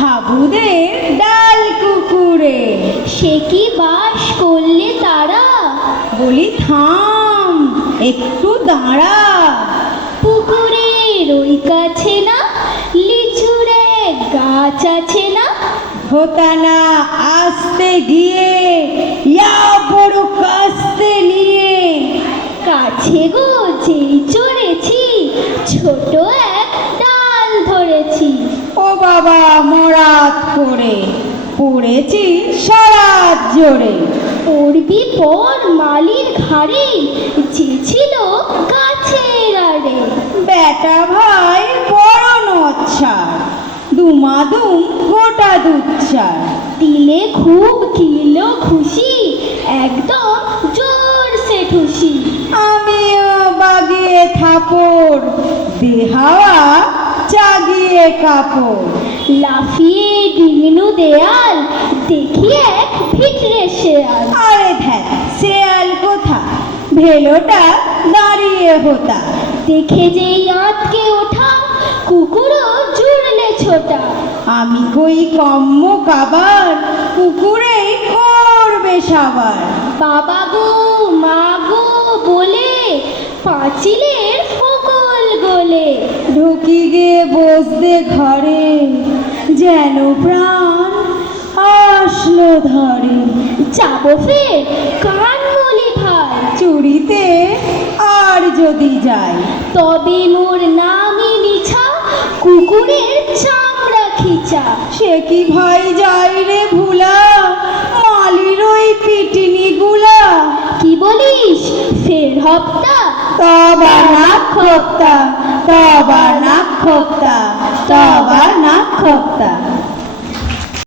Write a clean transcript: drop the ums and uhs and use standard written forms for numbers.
হাবুদের ডাল কুকুরে। সে কি বাস করলে তারা? বলি থাম, একটু দাঁড়া। পুকুরের ওই কাছে না লিচুর এক গাছ আছে না? হতা না আসতে গিয়ে ইয়া বড় কাস্তে নিয়ে। কাছে গো যেই চড়েছি ছোট এক ডাল ধরেছি। ও বাবা মরাত করে পড়েছি সরাত জোরে। পড়বি পর মালির ঘাড়ে যে ছিল গাছের আড়ে। বেটা ভাই বড় নচ্ছার, দুমাদুম গোটা দুচ্ছার। দিলে খুব কিলো খুশি একদম জোরসে ঠুসি। আমিও বাগিয়ে থাপড় দেহাওয়া চাগিয়ে কাপড়। লাফিয়ে ডিঙনু দেয়াল দেখি এক ভিটরে শেয়াল। আরে ধ্যান শেয়াল কোথা, ভেলোটা দাঁড়িয়ে হোতা। দেখে যেই আঁতকে ওঠা কুকুরও জুড়লে ছোটা। আমি কই কম্ম কাবার, কুকুরেই করবে সাবার। বাবা গো মা গো বলে পাঁচিলের ফকল গোলে। ঢুকি গিয়ে বসতে ঘরে যেন প্রাণ আসলো ধরে। যাবো ফের কান বলি ভাই, চুরিতে আর যদি যাই। তবে মোর নামই মিছা কুকুরের চামড়া খিচা। সে কি ভাই যাই রে ভুলা, মালির ওই পিটিনি গুলা। কি বলিস ফের হপ্তা? তবা না খোপ্তা, তবা না খোপ্তা, তবা না খোপ্তা।